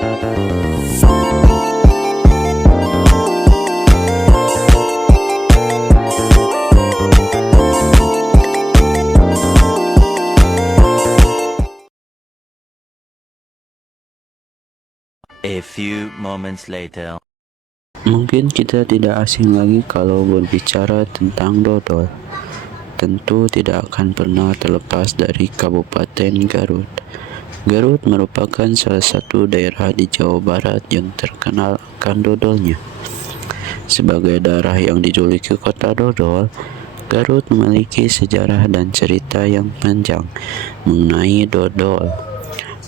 A few moments later. Mungkin kita tidak asing lagi kalau berbicara tentang dodol. Tentu tidak akan pernah terlepas dari Kabupaten Garut. Garut merupakan salah satu daerah di Jawa Barat yang terkenal akan dodolnya. Sebagai daerah yang dijuluki kota dodol, Garut memiliki sejarah dan cerita yang panjang mengenai dodol.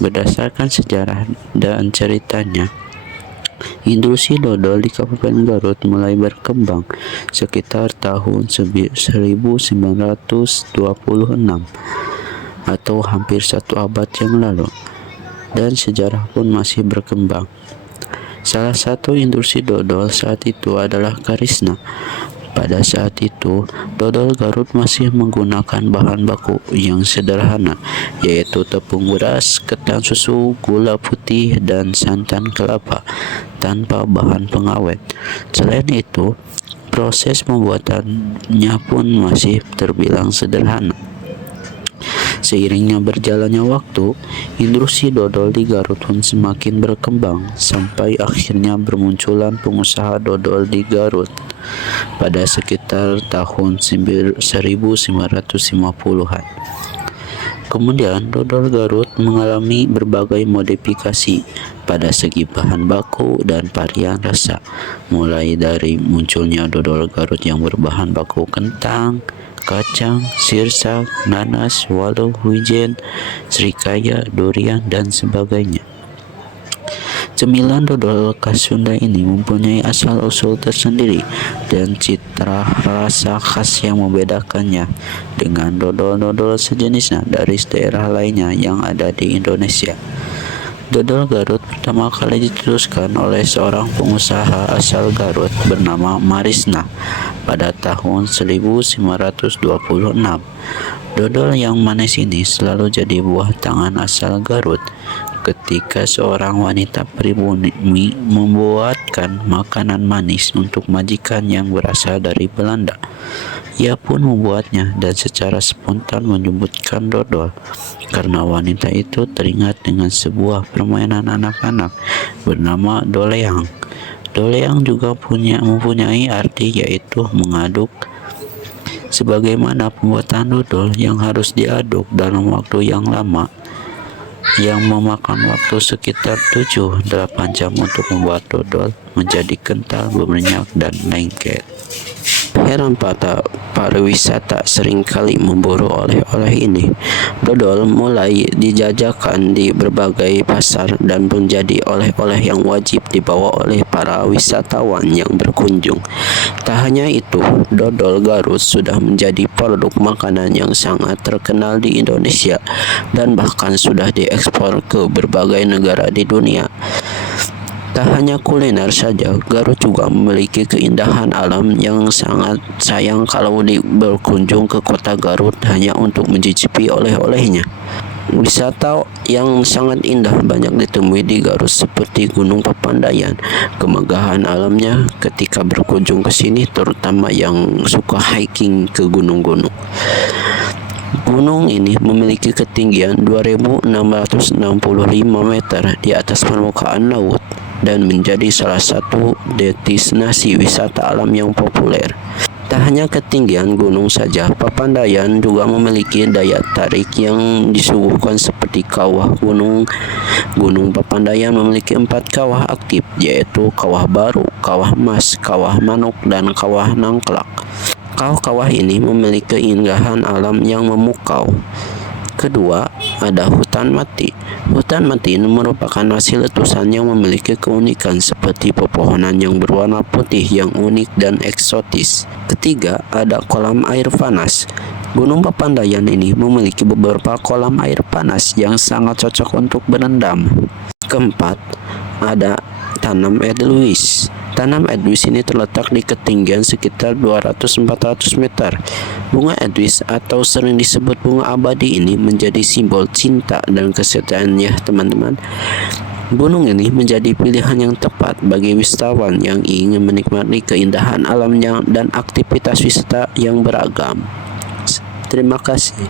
Berdasarkan sejarah dan ceritanya, industri dodol di Kabupaten Garut mulai berkembang sekitar tahun 1926 atau hampir satu abad yang lalu, dan sejarah pun masih berkembang. Salah satu industri dodol saat itu adalah Karisna. Pada saat itu, dodol Garut masih menggunakan bahan baku yang sederhana, yaitu tepung beras, ketan susu, gula putih, dan santan kelapa, tanpa bahan pengawet. Selain itu, proses pembuatannya pun masih terbilang sederhana. Seiringnya berjalannya waktu, industri dodol di Garut pun semakin berkembang sampai akhirnya bermunculan pengusaha dodol di Garut pada sekitar tahun 1950-an. Kemudian dodol Garut mengalami berbagai modifikasi pada segi bahan baku dan varian rasa, mulai dari munculnya dodol Garut yang berbahan baku kentang, kacang, sirsak, nanas, waluh, wijen, serikaya, durian, dan sebagainya. Cemilan dodol khas Sunda ini mempunyai asal-usul tersendiri dan citra rasa khas yang membedakannya dengan dodol-dodol sejenisnya dari daerah lainnya yang ada di Indonesia. Dodol Garut pertama kali diteruskan oleh seorang pengusaha asal Garut bernama Marisna pada tahun 1926. Dodol yang manis ini selalu jadi buah tangan asal Garut ketika seorang wanita pribumi membuatkan makanan manis untuk majikan yang berasal dari Belanda. Ia pun membuatnya dan secara spontan menyebutkan dodol karena wanita itu teringat dengan sebuah permainan anak-anak bernama doleang. Doleang juga mempunyai arti yaitu mengaduk. Sebagaimana pembuatan dodol yang harus diaduk dalam waktu yang lama, yang memakan waktu sekitar 7-8 jam untuk membuat dodol menjadi kental, berminyak, dan lengket. Heran pariwisata seringkali memburu oleh-oleh ini. Dodol mulai dijajakan di berbagai pasar dan menjadi oleh-oleh yang wajib dibawa oleh para wisatawan yang berkunjung. Tak hanya itu, dodol Garut sudah menjadi produk makanan yang sangat terkenal di Indonesia dan bahkan sudah diekspor ke berbagai negara di dunia. Tak hanya kuliner saja, Garut juga memiliki keindahan alam yang sangat sayang kalau berkunjung ke kota Garut hanya untuk mencicipi oleh-olehnya. Wisata yang sangat indah banyak ditemui di Garut seperti Gunung Papandayan. Kemegahan alamnya ketika berkunjung ke sini, terutama yang suka hiking ke gunung-gunung. Gunung ini memiliki ketinggian 2.665 meter di atas permukaan laut dan menjadi salah satu destinasi wisata alam yang populer. Tak hanya ketinggian gunung saja, Papandayan juga memiliki daya tarik yang disuguhkan seperti kawah gunung. Gunung Papandayan memiliki 4 kawah aktif, yaitu Kawah Baru, Kawah Mas, Kawah Manuk, dan Kawah Nangklak. Kawah-kawah ini memiliki keindahan alam yang memukau. Kedua, ada hutan mati. Hutan mati ini merupakan hasil letusan yang memiliki keunikan seperti pepohonan yang berwarna putih yang unik dan eksotis. Ketiga, ada kolam air panas. Gunung Papandayan ini memiliki beberapa kolam air panas yang sangat cocok untuk berendam. Keempat, ada tanam edelweiss. Tanam edelweiss ini terletak di ketinggian sekitar 200-400 meter. Bunga edelweiss atau sering disebut bunga abadi ini menjadi simbol cinta dan kesetiaan ya teman-teman. Gunung ini menjadi pilihan yang tepat bagi wisatawan yang ingin menikmati keindahan alamnya dan aktivitas wisata yang beragam. Terima kasih.